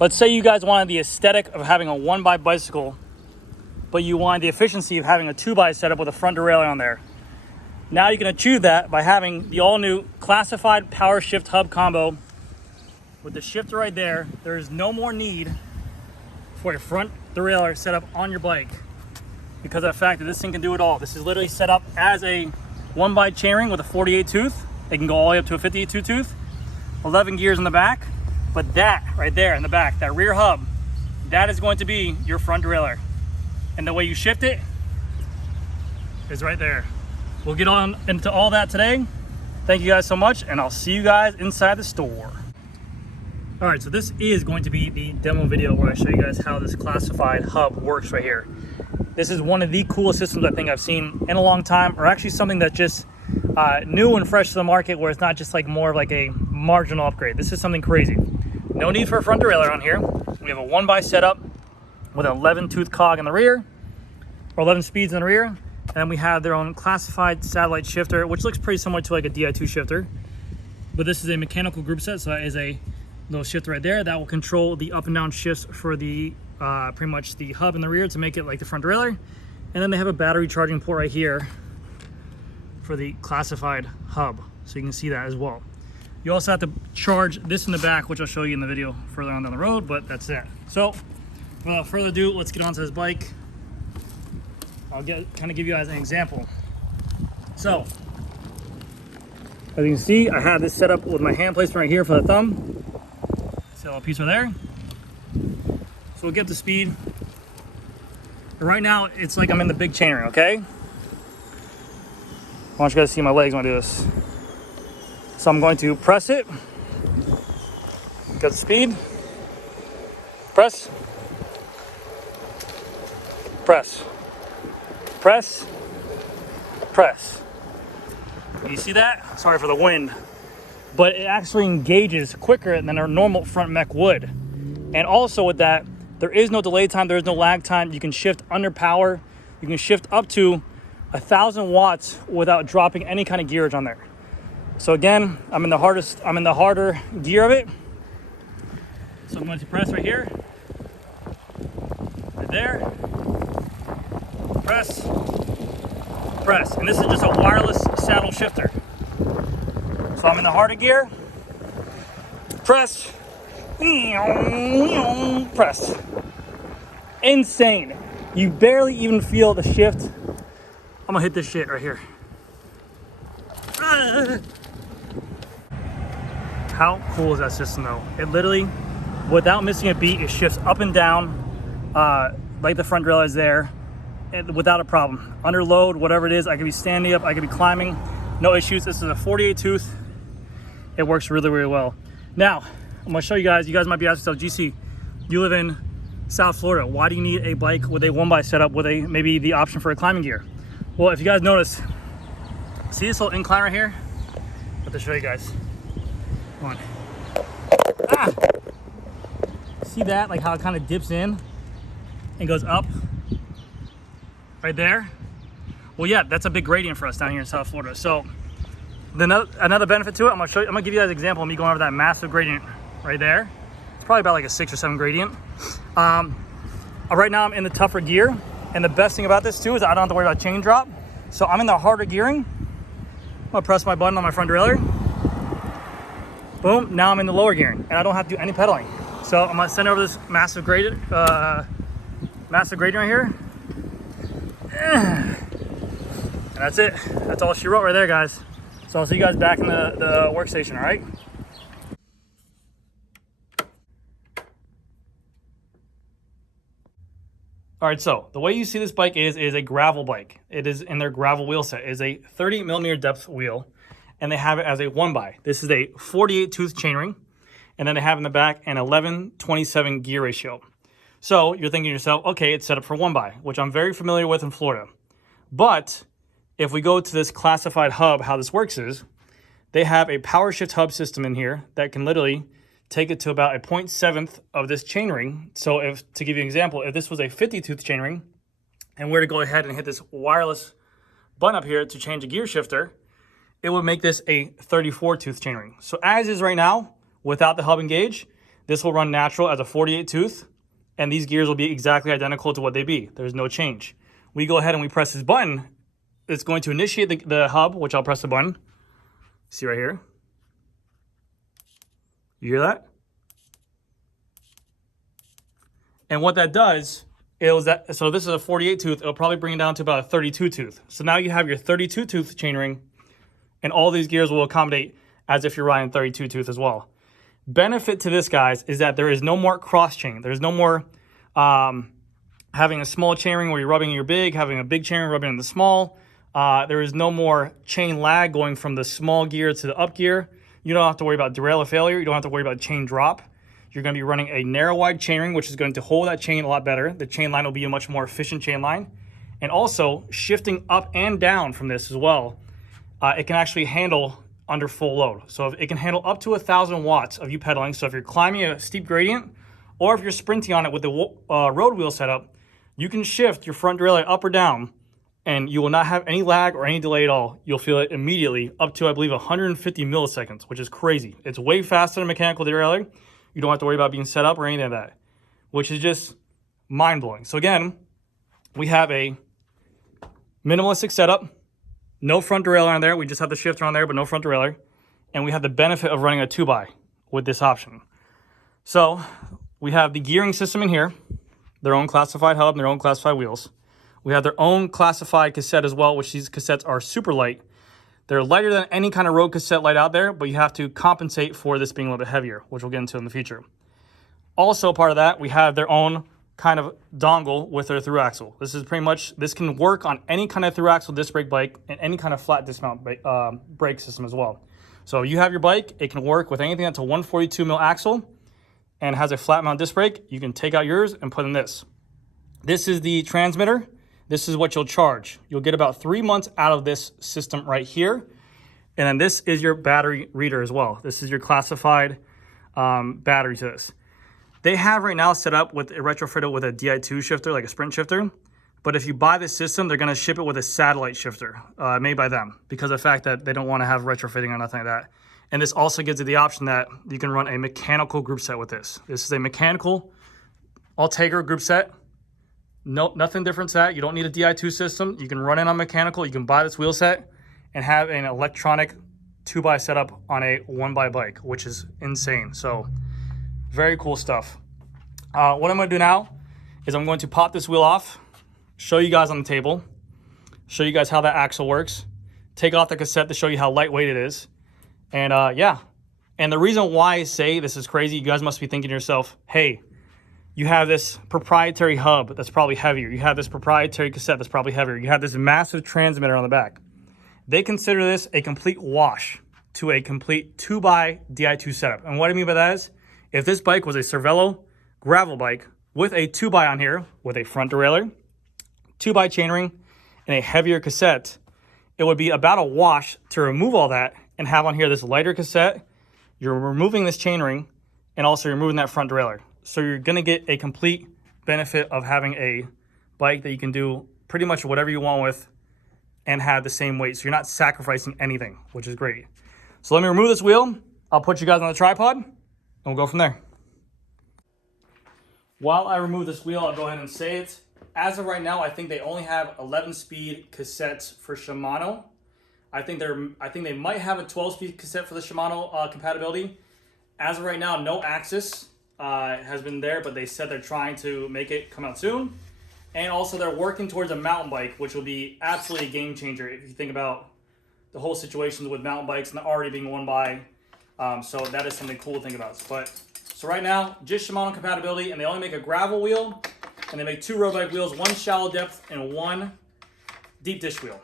let's say you guys wanted the aesthetic of having a 1x bicycle, but you wanted the efficiency of having a 2x setup with a front derailleur on there. Now you can achieve that by having the all-new classified Powershift hub combo with the shifter right there. There is no more need for a front derailleur set up on your bike because of the fact that this thing can do it all. This is literally set up as a 1x chainring with a 48 tooth. It can go all the way up to a 52 tooth, 11 gears in the back. But that right there in the back, that rear hub, that is going to be your front derailleur. And the way you shift it is right there. We'll get on into all that today. Thank you guys so much, and I'll see you guys inside the store. All right, so this is going to be the demo video where I show you guys how this classified hub works right here. This is one of the coolest systems I think I've seen in a long time, or actually something that just new and fresh to the market, where it's not just like more of like a marginal upgrade. This is something crazy. No need for a front derailleur on here. We have a 1x setup with an 11 tooth cog in the rear, or 11 speeds in the rear. And then we have their own classified satellite shifter, which looks pretty similar to like a Di2 shifter. But this is a mechanical group set, so that is a little shifter right there that will control the up and down shifts for the pretty much the hub in the rear to make it like the front derailleur. And then they have a battery charging port right here for the classified hub, so you can see that as well. You also have to charge this in the back, which I'll show you in the video further on down the road, but that's it. So without further ado, let's get onto this bike. I'll kind of give you guys an example. So as you can see, I have this set up with my hand placement right here for the thumb. See a little piece right there. So we'll get the speed. Right now, it's like I'm in the big chainring, okay? I want you guys to see my legs when I do this. So I'm going to press it, get the speed, press, press, press, press. You see that? Sorry for the wind, but it actually engages quicker than our normal front mech would. And also with that, there is no delay time, there is no lag time. You can shift under power. You can shift up to 1,000 watts without dropping any kind of gearage on there. So again, I'm in the harder gear of it. So I'm going to press right here, right there, press, press. And this is just a wireless saddle shifter. So I'm in the harder gear, press, press. Insane. You barely even feel the shift. I'm gonna hit this shit right here. How cool is that system though? It literally, without missing a beat, it shifts up and down like the front derailleur is there, and without a problem. Under load, whatever it is, I could be standing up, I could be climbing, no issues. This is a 48 tooth. It works really, really well. Now, I'm gonna show you guys might be asking yourself, GC, you live in South Florida. Why do you need a bike with a 1x setup with maybe the option for a climbing gear? Well, if you guys notice, see this little incline right here? I have to show you guys. Come on. Ah! See that? Like how it kind of dips in and goes up right there? Well, yeah, that's a big gradient for us down here in South Florida. So another benefit to it, I'm gonna give you guys an example of me going over that massive gradient right there. It's probably about like a 6 or 7 gradient. Right now I'm in the tougher gear. And the best thing about this too is I don't have to worry about chain drop. So I'm in the harder gearing. I'm gonna press my button on my front derailleur. Boom, now I'm in the lower gearing and I don't have to do any pedaling. So I'm gonna send over this massive gradient right here. And that's it. That's all she wrote right there, guys. So I'll see you guys back in the workstation, all right? All right, so the way you see this bike is a gravel bike. It is in their gravel wheel set. It is a 30mm depth wheel, and they have it as a 1x. This is a 48 tooth chainring, and then they have in the back an 11/27 gear ratio. So you're thinking to yourself, okay, it's set up for 1x, which I'm very familiar with in Florida. But if we go to this classified hub, how this works is they have a Powershift hub system in here that can literally take it to about a 0.7 of this chainring. So to give you an example, if this was a 50 tooth chainring and we're to go ahead and hit this wireless button up here to change a gear shifter, it would make this a 34 tooth chainring. So as is right now, without the hub engage, This will run natural as a 48 tooth, and these gears will be exactly identical to what they be. There's no change. We go ahead and we press this button. It's going to initiate the hub, which I'll press the button. See right here? You hear that? And what that does is that, so this is a 48 tooth, it'll probably bring it down to about a 32 tooth. So now you have your 32 tooth chainring, and all these gears will accommodate as if you're riding 32 tooth as well. Benefit to this, guys, is that there is no more cross chain. There's no more having a small chainring where you're rubbing your big, having a big chainring rubbing in the small. There is no more chain lag going from the small gear to the up gear. You don't have to worry about derailleur failure. You don't have to worry about chain drop. You're going to be running a narrow wide chainring, which is going to hold that chain a lot better. The chain line will be a much more efficient chain line. And also shifting up and down from this as well, it can actually handle under full load. So it can handle up to 1,000 watts of you pedaling. So if you're climbing a steep gradient, or if you're sprinting on it with the road wheel setup, you can shift your front derailleur up or down, and you will not have any lag or any delay at all. You'll feel it immediately up to, I believe, 150 milliseconds, which is crazy. It's way faster than mechanical derailleur. You don't have to worry about being set up or anything like that, which is just mind-blowing. So again, we have a minimalistic setup, no front derailleur on there. We just have the shifter on there, but no front derailleur. And we have the benefit of running a 2x with this option. So we have the gearing system in here, their own classified hub and their own classified wheels. We have their own classified cassette as well, which these cassettes are super light. They're lighter than any kind of road cassette light out there, but you have to compensate for this being a little bit heavier, which we'll get into in the future. Also part of that, we have their own kind of dongle with their through axle. This is pretty much, this can work on any kind of through axle disc brake bike and any kind of flat dismount brake system as well. So you have your bike, it can work with anything that's a 142 mil axle and has a flat mount disc brake. You can take out yours and put in this. This is the transmitter. This is what you'll charge. You'll get about 3 months out of this system right here. And then this is your battery reader as well. This is your classified battery to this. They have right now set up with a retrofitted with a Di2 shifter, like a sprint shifter. But if you buy this system, they're gonna ship it with a satellite shifter made by them because of the fact that they don't wanna have retrofitting or nothing like that. And this also gives you the option that you can run a mechanical group set with this. This is a mechanical Altegra group set. No, nothing different to that. You don't need a Di2 system. You can run it on mechanical. You can buy this wheel set and have an electronic 2x setup on a 1x bike, which is insane. So very cool stuff. What I'm going to do now is I'm going to pop this wheel off, show you guys on the table, show you guys how that axle works, take off the cassette to show you how lightweight it is. And yeah. And the reason why I say this is crazy, you guys must be thinking to yourself, hey, you have this proprietary hub that's probably heavier. You have this proprietary cassette that's probably heavier. You have this massive transmitter on the back. They consider this a complete wash to a complete 2x Di2 setup. And what I mean by that is, if this bike was a Cervelo gravel bike with a 2x on here, with a front derailleur, 2x chainring, and a heavier cassette, it would be about a wash to remove all that and have on here this lighter cassette. You're removing this chainring, and also you're removing that front derailleur. So you're gonna get a complete benefit of having a bike that you can do pretty much whatever you want with and have the same weight. So you're not sacrificing anything, which is great. So let me remove this wheel. I'll put you guys on the tripod and we'll go from there. While I remove this wheel, I'll go ahead and say it. As of right now, I think they only have 11-speed cassettes for Shimano. I think they might have a 12-speed cassette for the Shimano compatibility. As of right now, no axis has been there, but they said they're trying to make it come out soon. And also they're working towards a mountain bike, which will be absolutely a game changer if you think about the whole situation with mountain bikes and already being one by. So that is something cool to think about. But so right now, just Shimano compatibility, and they only make a gravel wheel, and they make 2 road bike wheels, 1 shallow depth and 1 deep dish wheel,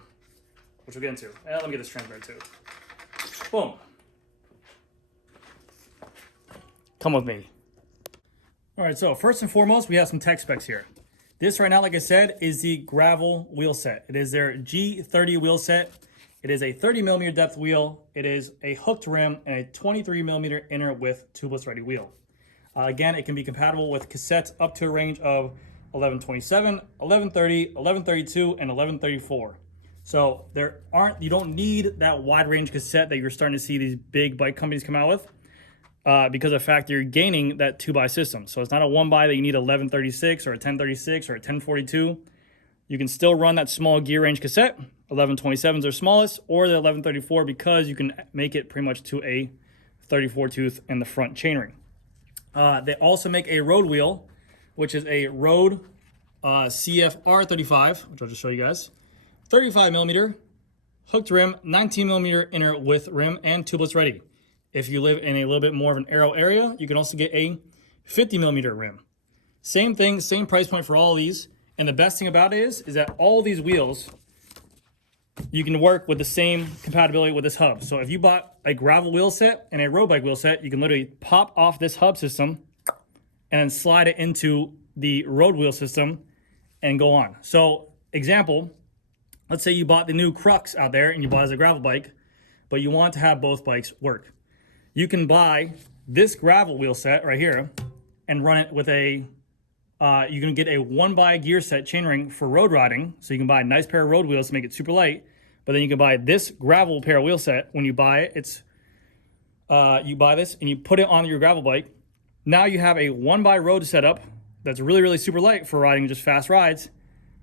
which we'll get into. And let me get this transmitter too. Boom. Come with me. All right, so first and foremost, we have some tech specs here. This right now, like I said, is the gravel wheel set. It is their G30 wheel set. It is a 30mm depth wheel. It is a hooked rim and a 23mm inner width tubeless ready wheel. Again, it can be compatible with cassettes up to a range of 1127, 1130, 1132, and 1134. So you don't need that wide range cassette that you're starting to see these big bike companies come out with. because of the fact that you're gaining that 2x system. So it's not a 1x that you need a 1136 or a 1036 or a 1042. You can still run that small gear range cassette. 1127s are smallest, or the 1134, because you can make it pretty much to a 34 tooth in the front chainring. They also make a road wheel, which is a Road CFR35, which I'll just show you guys. 35 millimeter hooked rim, 19 millimeter inner width rim, and tubeless ready. If you live in a little bit more of an aero area, you can also get a 50 millimeter rim. Same thing, same price point for all of these. And the best thing about it is that all these wheels, you can work with the same compatibility with this hub. So if you bought a gravel wheel set and a road bike wheel set, you can literally pop off this hub system and then slide it into the road wheel system and go on. So example, let's say you bought the new Crux out there and you bought it as a gravel bike, but you want to have both bikes work. You can buy this gravel wheel set right here and run it with a, you can get a 1x gear set chainring for road riding. So you can buy a nice pair of road wheels to make it super light, but then you can buy this gravel pair of wheel set. When you buy it, it's, you buy this and you put it on your gravel bike. Now you have a 1x road setup that's really, really super light for riding just fast rides.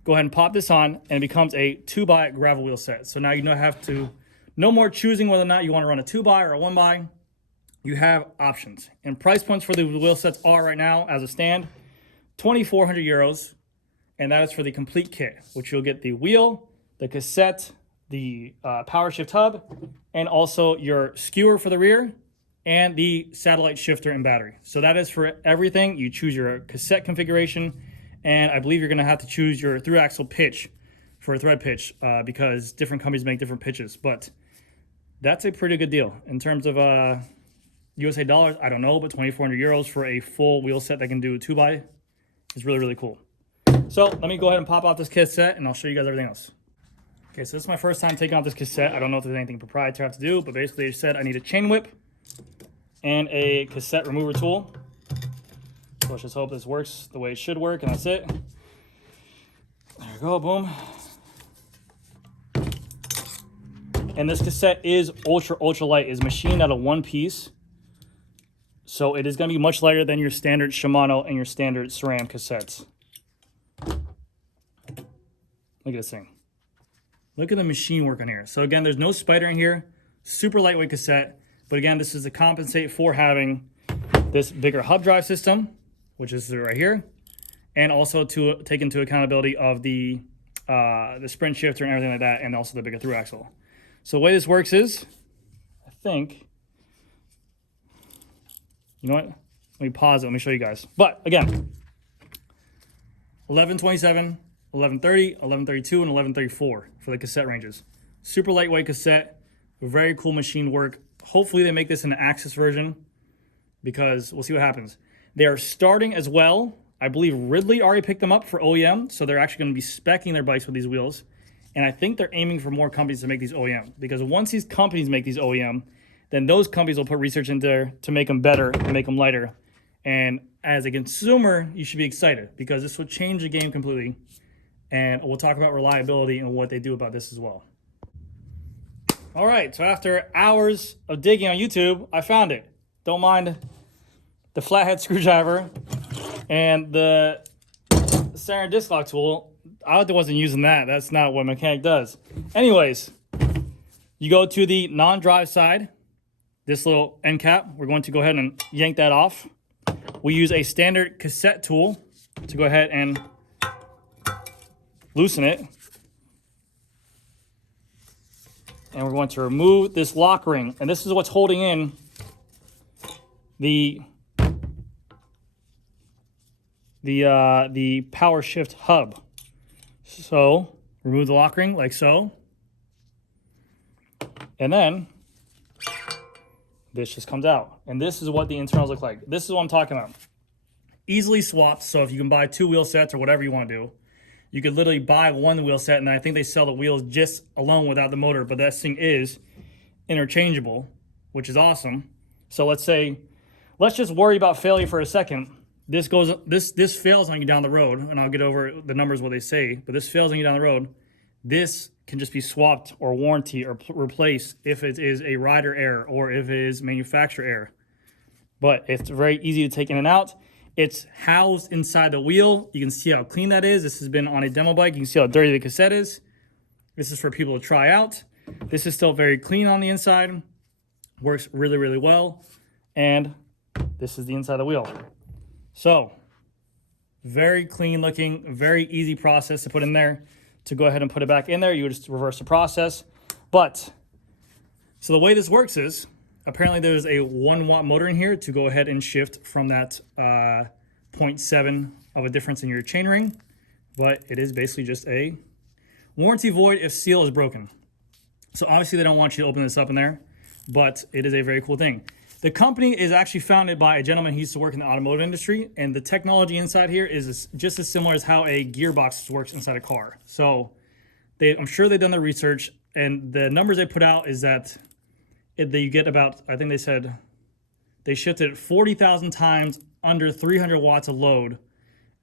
Go ahead and pop this on and it becomes a 2x gravel wheel set. So now you don't have to, no more choosing whether or not you want to run a 2x or a 1x. You have options. And price points for the wheel sets are right now, as a stand, 2,400 euros. And that is for the complete kit, which you'll get the wheel, the cassette, the Powershift hub, and also your skewer for the rear, and the satellite shifter and battery. So that is for everything. You choose your cassette configuration, and I believe you're gonna have to choose your through axle pitch for a thread pitch because different companies make different pitches. But that's a pretty good deal. In terms of USA dollars, I don't know, but 2,400 euros for a full wheel set that can do 2x is really, really cool. So let me go ahead and pop out this cassette and I'll show you guys everything else. Okay, so this is my first time taking out this cassette. I don't know if there's anything proprietary I have to do, but basically they said I need a chain whip and a cassette remover tool. So let's just hope this works the way it should work, and that's it. There we go, boom. And this cassette is ultra, ultra light. It's machined out of one piece. So it is going to be much lighter than your standard Shimano and your standard SRAM cassettes. Look at this thing. Look at the machine work on here. So again, there's no spider in here. Super lightweight cassette. But again, this is to compensate for having this bigger hub drive system, which is right here. And also to take into accountability of the sprint shifter and everything like that, and also the bigger through axle. So the way this works is, I think, you know what? Let me pause it. Let me show you guys. But again, 1127, 1130, 1132, and 1134 for the cassette ranges. Super lightweight cassette, very cool machine work. Hopefully they make this in an Axis version because we'll see what happens. They are starting as well. I believe Ridley already picked them up for OEM, so they're actually going to be speccing their bikes with these wheels. And I think they're aiming for more companies to make these OEM, because once these companies make these OEM, then those companies will put research in there to make them better and make them lighter. And as a consumer, you should be excited because this will change the game completely. And we'll talk about reliability and what they do about this as well. All right, so after hours of digging on YouTube, I found it. Don't mind the flathead screwdriver and the Sarin disc lock tool. I wasn't using that. That's not what a mechanic does. Anyways, you go to the non-drive side, this little end cap. We're going to go ahead and yank that off. We use a standard cassette tool to go ahead and loosen it. And we're going to remove this lock ring. And this is what's holding in the Powershift hub. So remove the lock ring like so. And then this just comes out. And this is what the internals look like. This is what I'm talking about. Easily swapped. So if you can buy 2 wheel sets or whatever you want to do, you could literally buy 1 wheel set, and I think they sell the wheels just alone without the motor, but this thing is interchangeable, which is awesome. So let's just worry about failure for a second. This fails on you down the road, and I'll get over the numbers what they say, but this fails on you down the road. This can just be swapped or warranty or replaced if it is a rider error or if it is manufacturer error. but it's very easy to take in and out. It's housed inside the wheel. You can see how clean that is. This has been on a demo bike. You can see how dirty the cassette is. This is for people to try out. This is still very clean on the inside. Works really, really well. And this is the inside of the wheel. So, very clean looking, very easy process to put in there. To go ahead and put it back in there, you would just reverse the process. But, so the way this works is, apparently there's a 1 watt motor in here to go ahead and shift from that 0.7 of a difference in your chainring. But it is basically just a warranty void if seal is broken. So obviously they don't want you to open this up in there, but it is a very cool thing. The company is actually founded by a gentleman who used to work in the automotive industry, and the technology inside here is just as similar as how a gearbox works inside a car. So I'm sure they've done the research, and the numbers they put out is that you get about, I think they said, they shifted 40,000 times under 300 watts of load,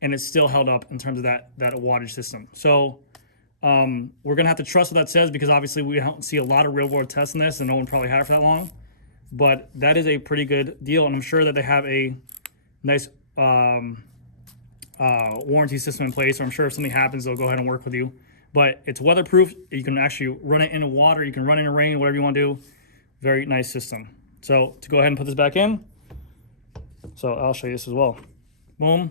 and it's still held up in terms of that wattage system. So we're gonna have to trust what that says, because obviously we don't see a lot of real world tests in this, and no one probably had it for that long. But that is a pretty good deal, and I'm sure that they have a nice warranty system in place. So I'm sure if something happens, they'll go ahead and work with you. But it's weatherproof. You can actually run it in water. You can run it in rain, whatever you want to do. Very nice system. So to go ahead and put this back in, so I'll show you this as well. Boom.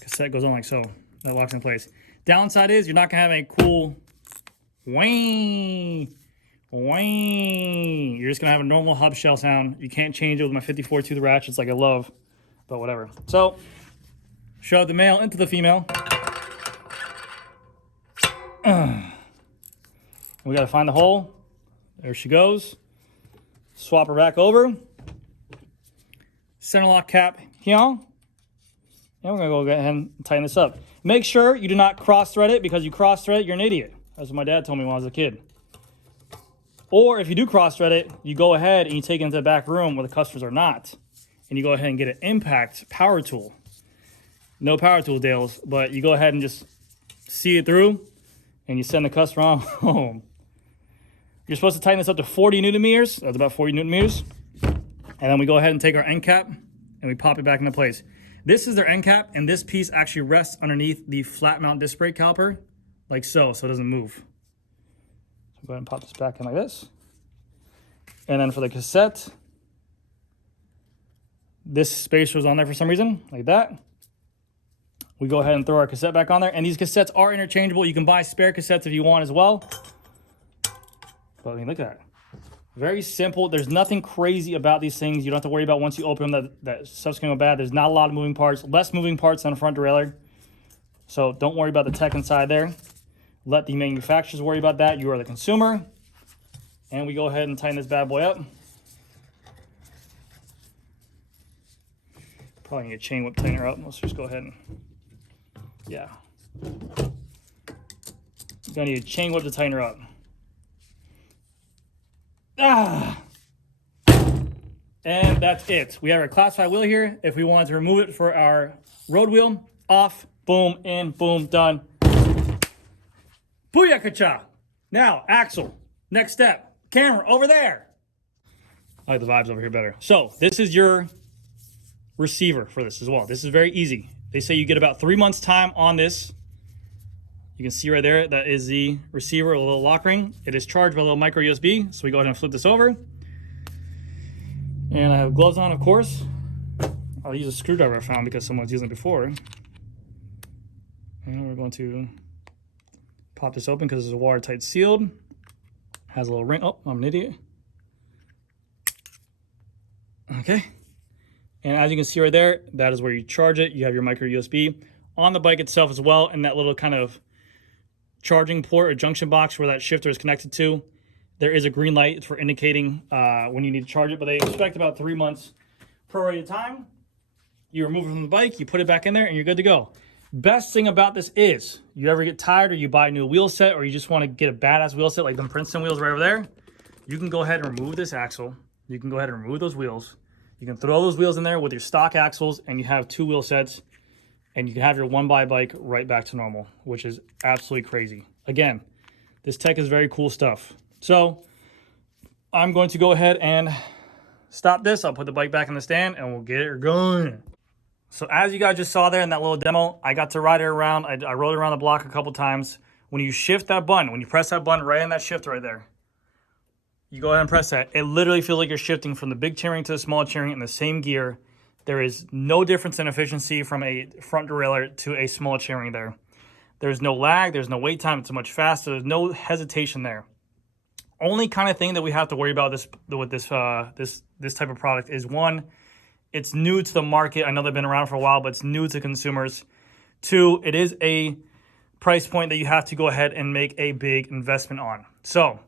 Cassette goes on like so. That locks in place. Downside is you're not going to have a cool whang. You're just gonna have a normal hub shell sound. You can't change it with my 54 tooth ratchets like I love, but whatever. So, shove the male into the female. We gotta find the hole. There she goes. Swap her back over. Center lock cap here. And we're gonna go ahead and tighten this up. Make sure you do not cross thread it, because you cross thread it, you're an idiot. That's what my dad told me when I was a kid. Or if you do cross thread it, you go ahead and you take it into the back room where the customers are not, and you go ahead and get an impact power tool. No power tool deals, but you go ahead and just see it through, and you send the customer on home. You're supposed to tighten this up to 40 Newton meters. That's about 40 Newton meters. And then we go ahead and take our end cap and we pop it back into place. This is their end cap, and this piece actually rests underneath the flat mount disc brake caliper, like so it doesn't move. Go ahead and pop this back in like this. And then for the cassette, this spacer was on there for some reason, like that. We go ahead and throw our cassette back on there. And these cassettes are interchangeable. You can buy spare cassettes if you want as well. But I mean, look at that. Very simple. There's nothing crazy about these things. You don't have to worry about once you open them that stuff's going to go bad. There's not a lot of moving parts. Less moving parts on the front derailleur. So don't worry about the tech inside there. Let the manufacturers worry about that. You are the consumer. And we go ahead and tighten this bad boy up. Probably need a chain whip tightener up. Let's just go ahead and, yeah. You're gonna need a chain whip to tighten her up. Ah! And that's it. We have our class 5 wheel here. If we wanted to remove it for our road wheel, off, boom, in, boom, done. Booyakasha! Now, axle. Next step. Camera over there. I like the vibes over here better. So, this is your receiver for this as well. This is very easy. They say you get about 3 months time on this. You can see right there, that is the receiver, a little lock ring. It is charged by a little micro USB. So we go ahead and flip this over. And I have gloves on, of course. I'll use a screwdriver I found because someone's using it before. And we're going to pop this open because it's watertight sealed. Has a little ring. Oh, I'm an idiot. Okay. And as you can see right there, that is where you charge it. You have your micro USB on the bike itself as well, and that little kind of charging port or junction box where that shifter is connected to. There is a green light for indicating when you need to charge it, but they expect about 3 months prorated time. You remove it from the bike, you put it back in there, and you're good to go. Best thing about this is, you ever get tired or you buy a new wheel set or you just want to get a badass wheel set like them Princeton wheels right over there, you can go ahead and remove this axle. You can go ahead and remove those wheels. You can throw those wheels in there with your stock axles and you have 2 wheel sets and you can have your one-by bike right back to normal, which is absolutely crazy. Again, this tech is very cool stuff. So I'm going to go ahead and stop this. I'll put the bike back in the stand and we'll get it going. So as you guys just saw there in that little demo, I got to ride it around. I rode it around the block a couple times. When you shift that button, when you press that button right in that shift right there, you go ahead and press that. It literally feels like you're shifting from the big chainring to the small chainring in the same gear. There is no difference in efficiency from a front derailleur to a small chainring there. There's no lag. There's no wait time. It's much faster. There's no hesitation there. Only kind of thing that we have to worry about with this type of product is, one, it's new to the market. I know they've been around for a while, but it's new to consumers. Two, it is a price point that you have to go ahead and make a big investment on. So,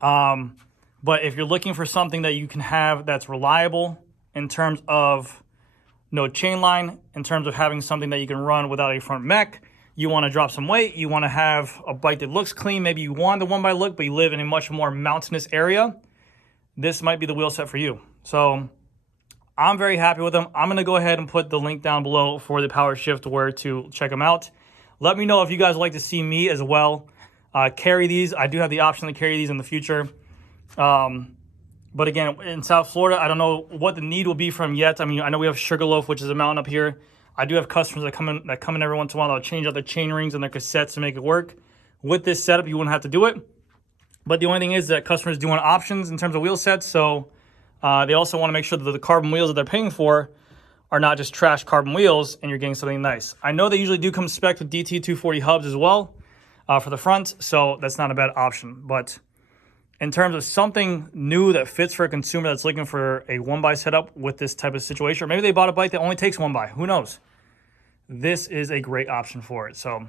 but if you're looking for something that you can have that's reliable in terms of no chain line, in terms of having something that you can run without a front mech, you want to drop some weight, you want to have a bike that looks clean, maybe you want the one by look, but you live in a much more mountainous area, this might be the wheel set for you. So I'm very happy with them. I'm going to go ahead and put the link down below for the Powershift where to check them out. Let me know if you guys would like to see me as well carry these. I do have the option to carry these in the future. But again, in South Florida, I don't know what the need will be from yet. I mean, I know we have Sugarloaf, which is a mountain up here. I do have customers that come in every once in a while. They'll change out their chain rings and their cassettes to make it work. With this setup, you wouldn't have to do it. But the only thing is that customers do want options in terms of wheel sets. So they also want to make sure that the carbon wheels that they're paying for are not just trash carbon wheels and you're getting something nice. I know they usually do come spec with DT240 hubs as well for the front. So that's not a bad option. But in terms of something new that fits for a consumer that's looking for a 1x setup with this type of situation, or maybe they bought a bike that only takes 1x, who knows? This is a great option for it. So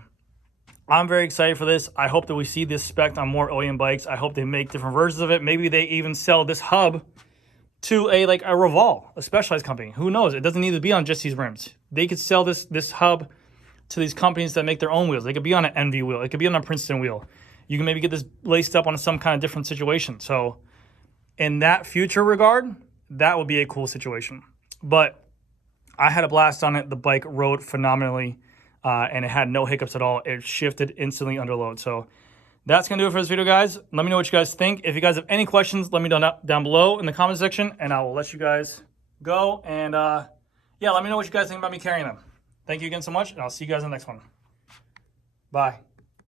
I'm very excited for this. I hope that we see this spec on more OEM bikes. I hope they make different versions of it. Maybe they even sell this hub to a Revolve, a Specialized company. Who knows? It doesn't need to be on just these rims. They could sell this hub to these companies that make their own wheels. They could be on an Envy wheel. It could be on a Princeton wheel. You can maybe get this laced up on some kind of different situation. So in that future regard, that would be a cool situation. But I had a blast on it. The bike rode phenomenally, and it had no hiccups at all. It shifted instantly under load. So that's going to do it for this video, guys. Let me know what you guys think. If you guys have any questions, let me know down below in the comment section, and I will let you guys go. And yeah, let me know what you guys think about me carrying them. Thank you again so much, and I'll see you guys in the next one. Bye.